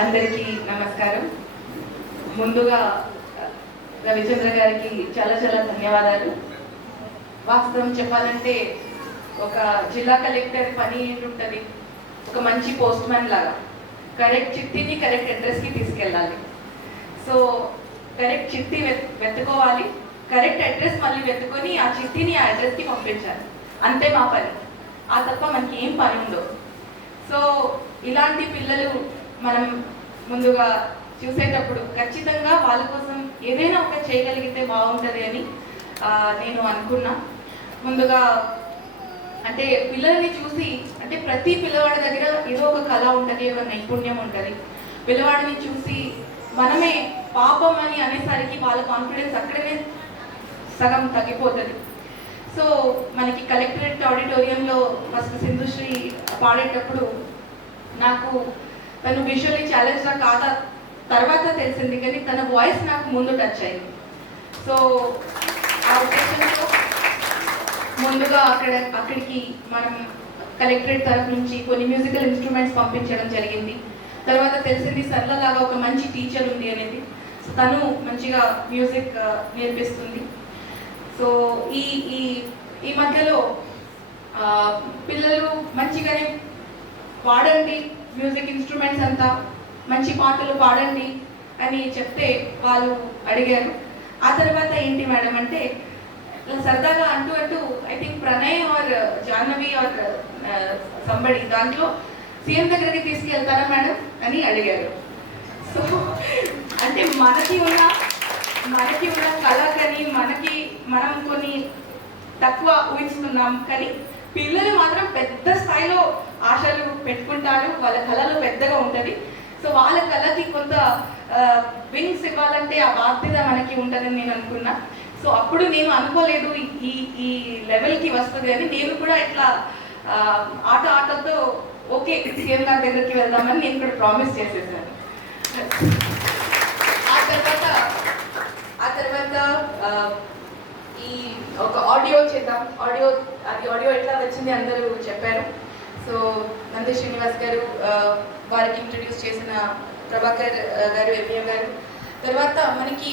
అందరికీ నమస్కారం. ముందుగా రవిచంద్ర గారికి చాలా చాలా ధన్యవాదాలు. వాస్తవం చెప్పాలంటే ఒక జిల్లా కలెక్టర్ పని ఏంటుంటుంది ఒక మంచి పోస్ట్ మ్యాన్ లాగా. కరెక్ట్ చిట్టిని కరెక్ట్ అడ్రస్కి తీసుకెళ్ళాలి. సో కరెక్ట్ చిట్టి వెత్ వెతుకోవాలి. కరెక్ట్ అడ్రస్ మళ్ళీ వెతుకొని ఆ చిట్టిని ఆ అడ్రస్కి పంపించాలి. అంతే మా పని. ఆ తప్ప మనకి ఏం పని ఉండదు సో ఇలాంటి పిల్లలు మనం ముందుగా చూసేటప్పుడు ఖచ్చితంగా వాళ్ళ కోసం ఏదైనా ఒక చేయగలిగితే బాగుంటుంది అని నేను అనుకున్నా. ముందుగా అంటే పిల్లల్ని చూసి అంటే ప్రతి పిల్లవాడి దగ్గర ఏదో ఒక కళ ఉంటుంది ఒక నైపుణ్యం ఉంటుంది. పిల్లవాడిని చూసి మనమే పాపం అని అనేసరికి వాళ్ళ కాన్ఫిడెన్స్ అక్కడనే సగం తగ్గిపోతుంది. సో మనకి కలెక్టరేట్ ఆడిటోరియంలో ఫస్ట్ సింధుశ్రీ పాడేటప్పుడు నాకు తను విజువల్లీ ఛాలెంజ్ కాదా తర్వాత తెలిసింది కానీ తన వాయిస్ నాకు ముందు టచ్ అయింది. సో ఆ ఉద్దేశంతో ముందుగా అక్కడ అక్కడికి మనం కలెక్టరేట్ తరఫు నుంచి కొన్ని మ్యూజికల్ ఇన్స్ట్రుమెంట్స్ పంపించడం జరిగింది. తర్వాత తెలిసింది సరళలాగా లాగా ఒక మంచి టీచర్ ఉంది అనేది. సో తను మంచిగా మ్యూజిక్ నేర్పిస్తుంది. సో ఈ ఈ ఈ మధ్యలో పిల్లలు మంచిగానే వాడండి మ్యూజిక్ ఇన్స్ట్రుమెంట్స్ అంతా మంచి పాటలు పాడండి అని చెప్తే వాళ్ళు అడిగారు. ఆ తర్వాత ఏంటి మేడం అంటే సరదాగా అంటూ అంటూ I think Pranay or Jahnavi or somebody దాంట్లో సీఎం దగ్గరికి తీసుకెళ్తారా మేడం అని అడిగారు. సో అంటే మనకి ఉన్న మనకి ఉన్న కళ కానీ మనకి మనం కొన్ని తక్కువ ఊహిస్తున్నాం కానీ పిల్లలు మాత్రం పెద్ద స్థాయిలో ఆశలు పెట్టుకుంటారు వాళ్ళ కళలు పెద్దగా ఉంటుంది. సో వాళ్ళ కళకి కొంత వింగ్స్ ఇవ్వాలంటే ఆ బాధ్యత మనకి ఉంటుందని నేను అనుకున్నా. సో అప్పుడు నేను అనుకోలేదు ఈ- ఈ లెవెల్కి వస్తుంది అని. నేను కూడా ఇట్లా ఆట ఆటతో ఓకే సీఎం గారి దగ్గరికి వెళ్దామని నేను కూడా ప్రామిస్ చేసేసాను. ఆ తర్వాత ఆ తర్వాత ఒక ఆడియో చేద్దాం. ఆడియో అది ఆడియో ఎట్లా వచ్చింది అందరూ చెప్పారు. సో నంది శ్రీనివాస్ గారు వారికి ఇంట్రడ్యూస్ చేసిన ప్రభాకర్ గారు ఎంఏ గారు. తర్వాత మనకి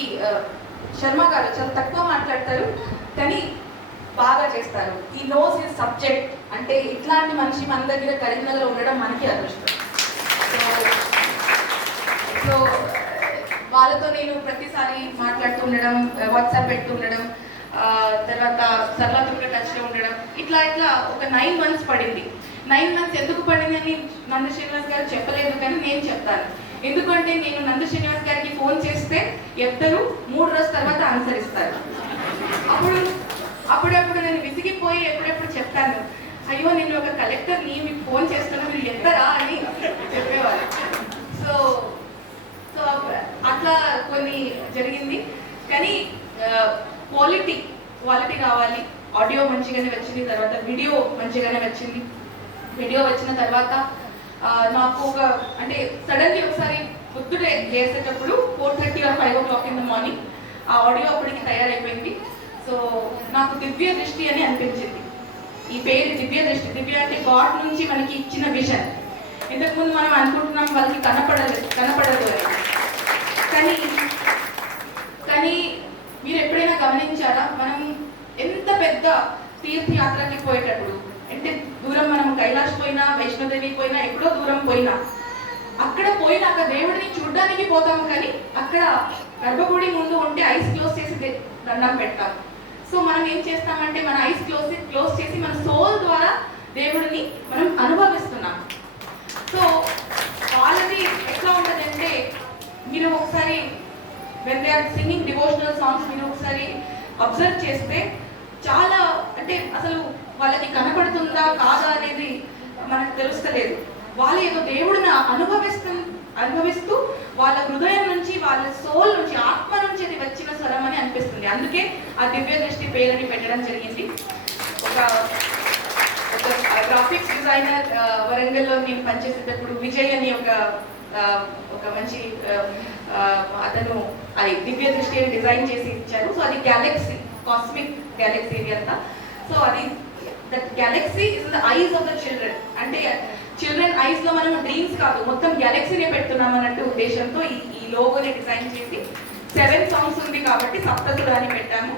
శర్మ గారు చాలా తక్కువ మాట్లాడతారు కానీ బాగా చేస్తారు. ఈ నోస్ ఇస్ సబ్జెక్ట్ అంటే ఇట్లాంటి మనిషి మన దగ్గర కరీంనగర్ ఉండడం మనకి అదృష్టం. సో సో వాళ్ళతో నేను ప్రతిసారి మాట్లాడుతూ ఉండడం వాట్సాప్ పెడుతూ ఉండడం తర్వాత సరళతో కూడా టచ్లో ఉండడం. ఇట్లా ఇట్లా ఒక నైన్ మంత్స్ పడింది. నైన్ మంత్స్ ఎందుకు పడిందని నంద శ్రీనివాస్ గారు చెప్పలేదు కానీ నేను చెప్తాను. ఎందుకంటే నేను నంద శ్రీనివాస్ గారికి ఫోన్ చేస్తే ఎద్దరు మూడు రోజుల తర్వాత ఆన్సర్ ఇస్తారు. అప్పుడు అప్పుడప్పుడు నేను విసిగిపోయి ఎప్పుడెప్పుడు చెప్తాను. అయ్యో నేను ఒక కలెక్టర్ని మీకు ఫోన్ చేస్తున్నా మీరు ఎత్తరా అని చెప్పేవారు. సో సో అట్లా కొన్ని జరిగింది. కానీ క్వాలిటీ క్వాలిటీ కావాలి ఆడియో మంచిగానే వచ్చింది తర్వాత వీడియో మంచిగానే వచ్చింది. వీడియో వచ్చిన తర్వాత నాకు ఒక అంటే సడన్లీ ఒకసారి పొద్దుటే చేసేటప్పుడు four thirty or five o'clock in the morning ఆ ఆడియో అప్పటికి తయారైపోయింది. సో నాకు దివ్య దృష్టి అని అనిపించింది. ఈ పేరు దివ్య దృష్టి. దివ్య అంటే గాడ్ నుంచి మనకి ఇచ్చిన విజన్. ఇంతకుముందు మనం అనుకుంటున్నాం వాళ్ళకి కనపడలేదు. కనపడదు అని కానీ కానీ మీరు ఎప్పుడైనా గమనించారా మనం ఎంత పెద్ద తీర్థయాత్రకి పోయేటప్పుడు అంటే దూరం మనం కైలాష్ పోయినా వైష్ణోదేవి పోయినా ఎక్కడో దూరం పోయినా అక్కడ పోయినాక దేవుడిని చూడడానికి పోతాం కానీ అక్కడ గర్భగుడి ముందు ఉంటే ఐస్ క్లోజ్ చేసి దండం పెడతాం సో మనం ఏం చేస్తామంటే మన ఐస్ క్లోజ్ క్లోజ్ చేసి మన సోల్ ద్వారా దేవుడిని మనం అనుభవిస్తున్నాం. సో వాళ్ళది ఎట్లా ఉంటుంది అంటే మీరు ఒకసారి when they are singing devotional songs మీరు ఒకసారి అబ్జర్వ్ చేస్తే చాలా అంటే అసలు వాళ్ళకి కనపడుతుందా కాదా అనేది మనకు తెలుస్తలేదు. వాళ్ళు ఏదో దేవుడిని అనుభవిస్తు అనుభవిస్తూ వాళ్ళ హృదయం నుంచి వాళ్ళ సోల్ నుంచి ఆత్మ నుంచి అది వచ్చిన స్వరం అని అనిపిస్తుంది. అందుకే ఆ దివ్య దృష్టి పేరుని పెట్టడం జరిగింది. ఒక ఒక గ్రాఫిక్స్ డిజైనర్ వరంగల్లో నేను పనిచేసేటప్పుడు విజయ్ అని ఒక ఒక మంచి అతను అది దివ్య దృష్టి అని డిజైన్ చేసి ఇచ్చారు. సో అది గ్యాలక్సీ కాస్మిక్ గ్యాలక్సీ ఇది అంతా. సో అది that galaxy is the eyes of the children అంటే చిల్డ్రన్ ఐస్లో మనం డ్రీమ్స్ కాదు మొత్తం గ్యాలక్సీనే పెడుతున్నాం అన్నట్టు ఉద్దేశంతో ఈ ఈ లోగోని డిజైన్ చేసి సెవెన్ సాంగ్స్ ఉంది కాబట్టి సప్తసుడు అని పెట్టాము.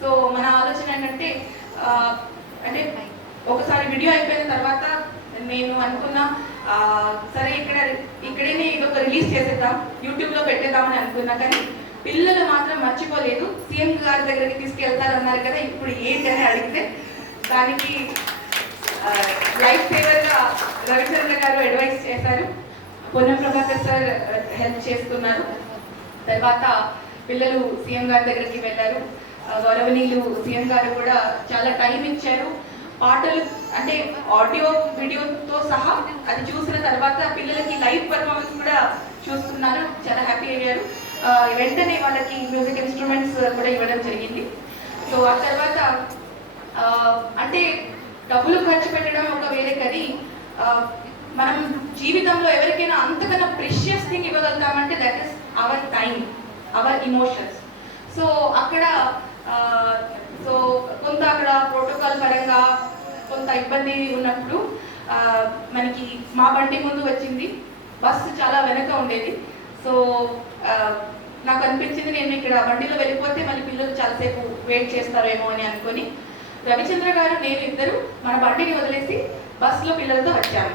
సో మన ఆలోచన ఏంటంటే అంటే ఒకసారి వీడియో అయిపోయిన తర్వాత నేను అనుకున్న సరే ఇక్కడ ఇక్కడే ఇది ఒక రిలీజ్ చేసేద్దాం యూట్యూబ్లో పెట్టేద్దామని అనుకున్నా కానీ పిల్లలు మాత్రం మర్చిపోలేదు. సీఎం గారి దగ్గరికి తీసుకెళ్తారన్నారు కదా ఇప్పుడు ఏంటి అని అడిగితే దానికి లైఫ్ సేవర్గా రవిచంద్ర గారు అడ్వైస్ చేశారు. పొన్నం ప్రభాకర్ సార్ హెల్ప్ చేస్తున్నారు. తర్వాత పిల్లలు సీఎం గారి దగ్గరికి వెళ్ళారు. గౌరవనీయులు సీఎం గారు కూడా చాలా టైం ఇచ్చారు. పాటలు అంటే ఆడియో వీడియోతో సహా అది చూసిన తర్వాత పిల్లలకి లైవ్ పర్ఫార్మెన్స్ కూడా చూస్తున్నారు చాలా హ్యాపీ అయ్యారు. వెంటనే వాళ్ళకి మ్యూజిక్ ఇన్స్ట్రుమెంట్స్ కూడా ఇవ్వడం జరిగింది. సో ఆ తర్వాత అంటే డబ్బులు ఖర్చు పెట్టడం ఒక వేరే కానీ మనం జీవితంలో ఎవరికైనా అంతకన్నా precious thing ఇవ్వగలుగుతామంటే that is our time our emotions so అక్కడ సో కొంత అక్కడ ప్రోటోకాల్ పరంగా కొంత ఇబ్బంది ఉన్నప్పుడు మనకి మా బండి ముందు వచ్చింది. బస్సు చాలా వెనక ఉండేది. సో నాకు అనిపించింది నేను ఇక్కడ బండిలో వెళ్ళిపోతే మళ్ళీ పిల్లలు చాలాసేపు వెయిట్ చేస్తారేమో అని అనుకొని రవిచంద్ర గారు నేను ఇద్దరు మన బండిని వదిలేసి బస్సులో పిల్లలతో వచ్చాము.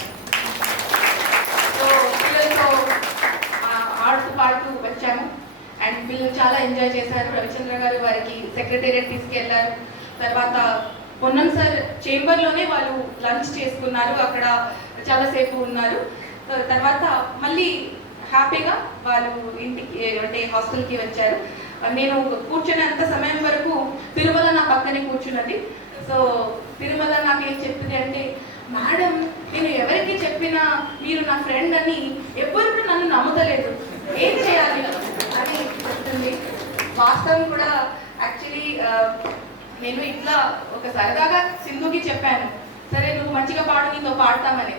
సో పిల్లలతో ఆడుతూ పాడుతూ వచ్చాము. అండ్ పిల్లలు చాలా ఎంజాయ్ చేశారు. రవిచంద్ర గారు వారికి సెక్రటేరియట్ తీసుకెళ్ళారు. తర్వాత పొన్నం సార్ చేంబర్లోనే వాళ్ళు లంచ్ చేసుకున్నారు. అక్కడ చాలాసేపు ఉన్నారు. తర్వాత మళ్ళీ హ్యాపీగా వాళ్ళు ఇంటికి అంటే హాస్టల్కి వచ్చారు. నేను కూర్చునేంత సమయం వరకు తిరుమల నా పక్కనే కూర్చున్నది. సో తిరుమల నాకు ఏం చెప్పింది అంటే మేడం నేను ఎవరికి చెప్పినా మీరు నా ఫ్రెండ్ అని ఎవ్వరు నన్ను నమ్ముతలేదు. ఏం చేయాలి? అని చెప్తుంది. వాస్తవం కూడా యాక్చువల్లీ నేను ఇట్లా ఒక సరదాగా సింధుకి చెప్పాను. సరే నువ్వు మంచిగా పాడు నీతో పాడతామని.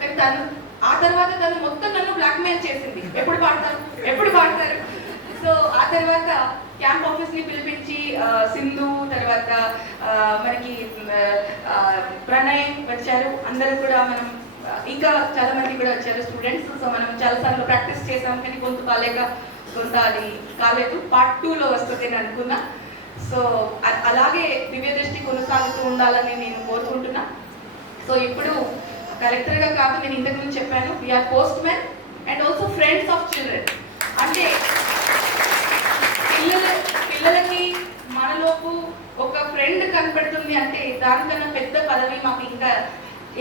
కానీ తను ఆ తర్వాత తను మొత్తం బ్లాక్మెయిల్ చేసింది. ఎప్పుడు పాడతారు ఎప్పుడు పాడతారు సో ఆ తర్వాత క్యాంప్ ఆఫీస్ని పిలిపించి సింధు తర్వాత మనకి ప్రణయ్ వచ్చారు. అందరూ కూడా మనం ఇంకా చాలా మంది కూడా వచ్చారు స్టూడెంట్స్ సో మనం చాలా సార్లు ప్రాక్టీస్ చేసాం. కానీ కొంత కాలేక కొంత అది కాలేదు. పార్ట్ టూలో వస్తుంది అని అనుకున్నా. సో అలాగే దివ్య దృష్టి కొనసాగుతూ ఉండాలని నేను కోరుకుంటున్నా. సో ఇప్పుడు కలెక్టర్గా కాదు నేను ఇంతకు ముందు చెప్పాను. We're postman and also friends of children అంటే పిల్లల పిల్లలకి మనలోపు ఒక ఫ్రెండ్ కనపడుతుంది అంటే దానికన్నా పెద్ద పదవి మాకు ఇంకా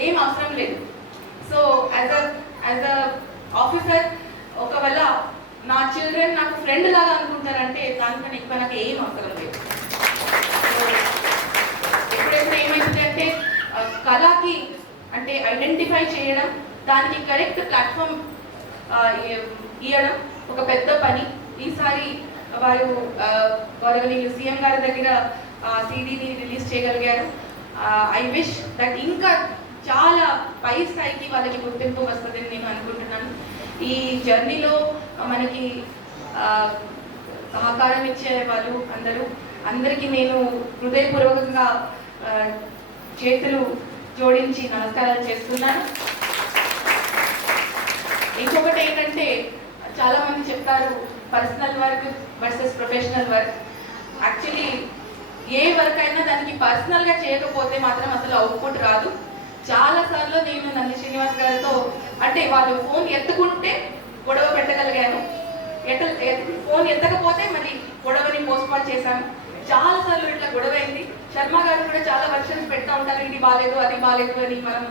ఏం అవసరం లేదు. So as a as a officer ఒకవేళ నా చిల్డ్రన్ నాకు ఫ్రెండ్ లాగా అనుకుంటారంటే దానికన్నా ఎక్కువ నాకు ఏం అవసరం లేదు. ఎప్పుడైతే ఎప్పుడెప్పుడు ఏమైందంటే కళకి అంటే ఐడెంటిఫై చేయడం దానికి కరెక్ట్ ప్లాట్ఫామ్ ఇవ్వడం ఒక పెద్ద పని. ఈసారి వారు ఆ, సీఎం గారి దగ్గర సీడీని రిలీజ్ చేయగలిగారు. ఐ విష్ దట్ ఇంకా చాలా పై స్థాయికి వాళ్ళకి గుర్తింపు వస్తుందని నేను అనుకుంటున్నాను. ఈ జర్నీలో మనకి సహకారం ఇచ్చే వాళ్ళు అందరూ అందరికీ నేను హృదయపూర్వకంగా చేతులు జోడించి నమస్కారాలు చేస్తున్నాను. ఇంకొకటి ఏంటంటే చాలా మంది చెప్తారు personal work versus professional work actually ఏ వర్క్ అయినా దానికి పర్సనల్గా చేయకపోతే మాత్రం అసలు అవుట్పుట్ రాదు. చాలా సార్లు నేను నంది శ్రీనివాస్ గారితో అంటే వాళ్ళు ఫోన్ ఎత్తుకుంటే గొడవ పెట్టగలిగాను. ఎట్ట ఫోన్ ఎత్తకపోతే మరి గొడవని పోస్ట్పోన్ చేశాను. చాలా సార్లు ఇట్లా గొడవ అయింది. శర్మ గారు కూడా చాలా వర్షన్స్ పెడతా ఉంటారు ఇది బాగాలేదు అది బాగాలేదు అని మనం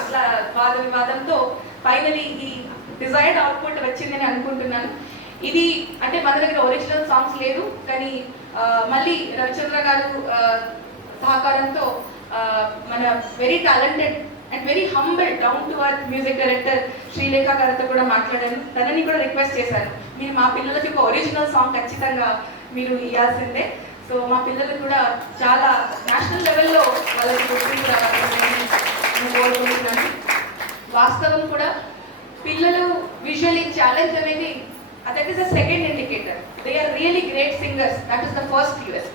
అట్లా వాద వివాదంతో ఫైనలీ ఈ డిజైర్డ్ అవుట్పుట్ వచ్చిందని అనుకుంటున్నాను. ఇది అంటే మన దగ్గర ఒరిజినల్ సాంగ్స్ లేదు కానీ మళ్ళీ రవిచంద్ర గారు సహకారంతో మన very talented and very humble down to earth music director Srilekha గారితో కూడా మాట్లాడాను. తనని కూడా రిక్వెస్ట్ చేశాను. మీరు మా పిల్లలకి ఒక ఒరిజినల్ సాంగ్ ఖచ్చితంగా మీరు ఇవ్వాల్సిందే సో మా పిల్లలు కూడా చాలా నేషనల్ లెవెల్లో వాళ్ళకి గుర్తింపు రావాలని కోరుకుంటున్నాను. వాస్తవం కూడా పిల్లలు విజువల్లీ ఛాలెంజ్ అనేది that is the second indicator they are really great singers that is the first US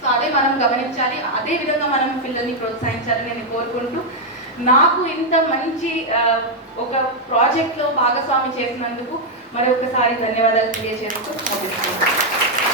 so అదే మనం గమనించాలి. అదే విధంగా మనం పిల్లల్ని ప్రోత్సహించాలని నేను కోరుకుంటూ నాకు ఇంత మంచి uh, ఒక ప్రాజెక్ట్లో భాగస్వామి చేసినందుకు మరొకసారి ధన్యవాదాలు తెలియజేస్తూ